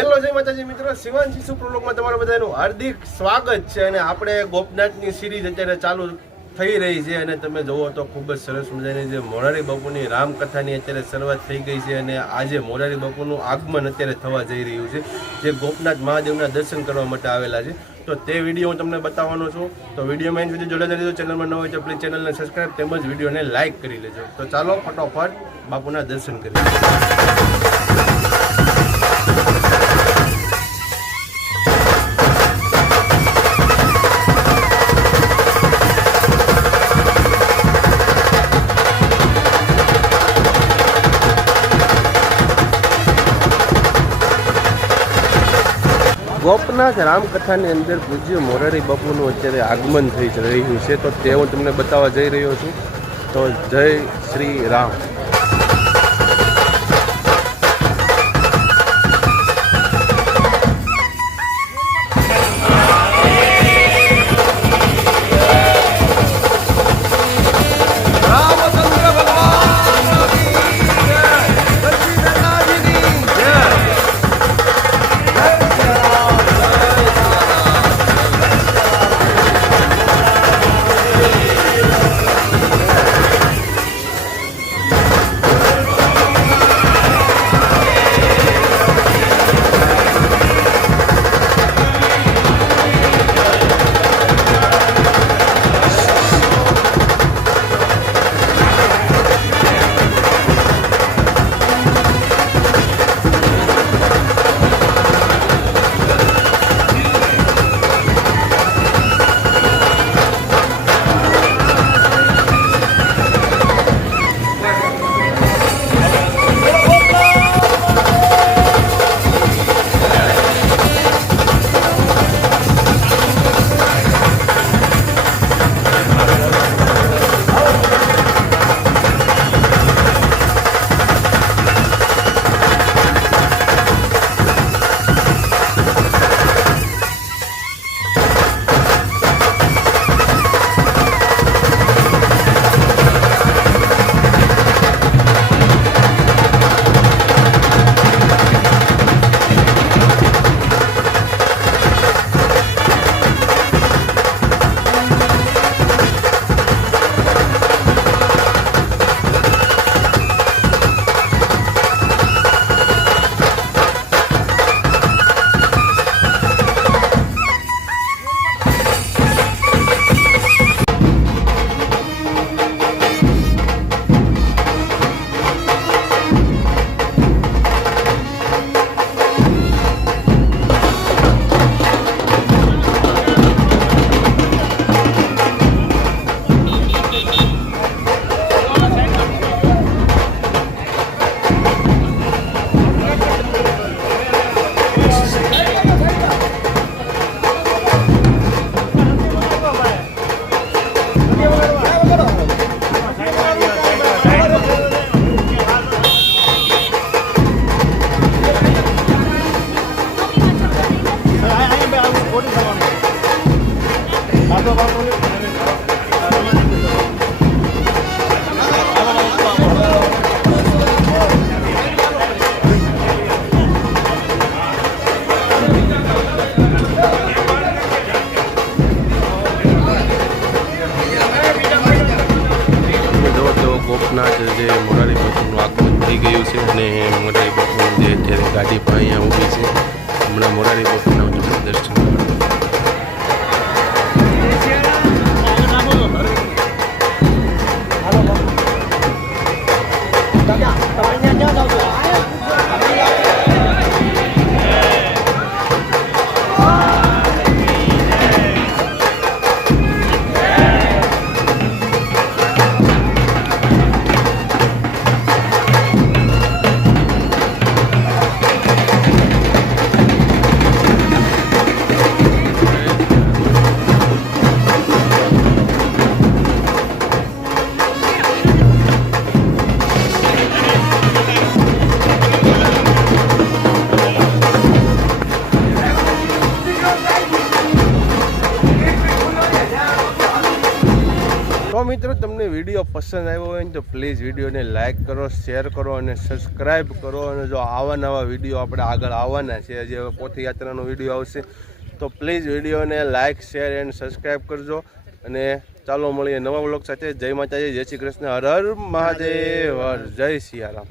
Hello જય માતાજી મિત્રો, શિવાન શિશુ પ્રોલોગમાં તમારા બધાનું હાર્દિક સ્વાગત છે. અને આપણે ગોપનાથની સિરીઝ અત્યારે ચાલુ થઈ રહી છે અને તમે જુઓ તો ખૂબ જ સરસ મજાની જે મોરારી બાપુની રામકથાની અત્યારે શરૂઆત થઈ ગઈ છે. અને આજે મોરારી બાપુનું આગમન અત્યારે થવા જઈ રહ્યું છે, જે ગોપનાથ મહાદેવના દર્શન કરવા માટે આવેલા છે. તો તે વિડીયો હું તમને બતાવવાનો છું. તો વિડીયોમાં એન્ડ સુધી જોડાઈ રહેજો. ચેનલમાં ન હોય તો પ્લીઝ ચેનલને સબસ્ક્રાઈબ તેમજ વિડીયોને લાઇક કરી લેજો. તો ચાલો ફટાફટ બાપુના દર્શન કરીએ. ગોપનાથ રામકથાની અંદર પૂજ્ય મોરારી બાપુનું અત્યારે આગમન થઈ રહ્યું છે. તો તે હું તમને બતાવવા જઈ રહ્યો છું. તો જય શ્રી રામ. ગોપનાથ જે મોરારી બાપુનું આગમન થઈ ગયું છે અને મોરારી બાપુ જે અત્યારે ગાડી પર અહીંયા ઊભી છે. હમણાં મોરારી બાપુના દર્શન કરવા. તો મિત્રો તમને વિડીયો પસંદ આવ્યો હોય ને તો પ્લીઝ વિડીયોને લાઇક કરો, શેર કરો અને સબસ્ક્રાઈબ કરો. અને જો આવા નવા વિડીયો આપણે આગળ આવવાના છે, જે પોથયાત્રાનો વિડીયો આવશે, તો પ્લીઝ વિડીયોને લાઇક, શેર એન્ડ સબસ્ક્રાઈબ કરજો. અને ચાલો મળીએ નવા વ્લોગ સાથે. જય માતાજી, જય શ્રી કૃષ્ણ, હર હર મહાદેવ, જય સિયારામ.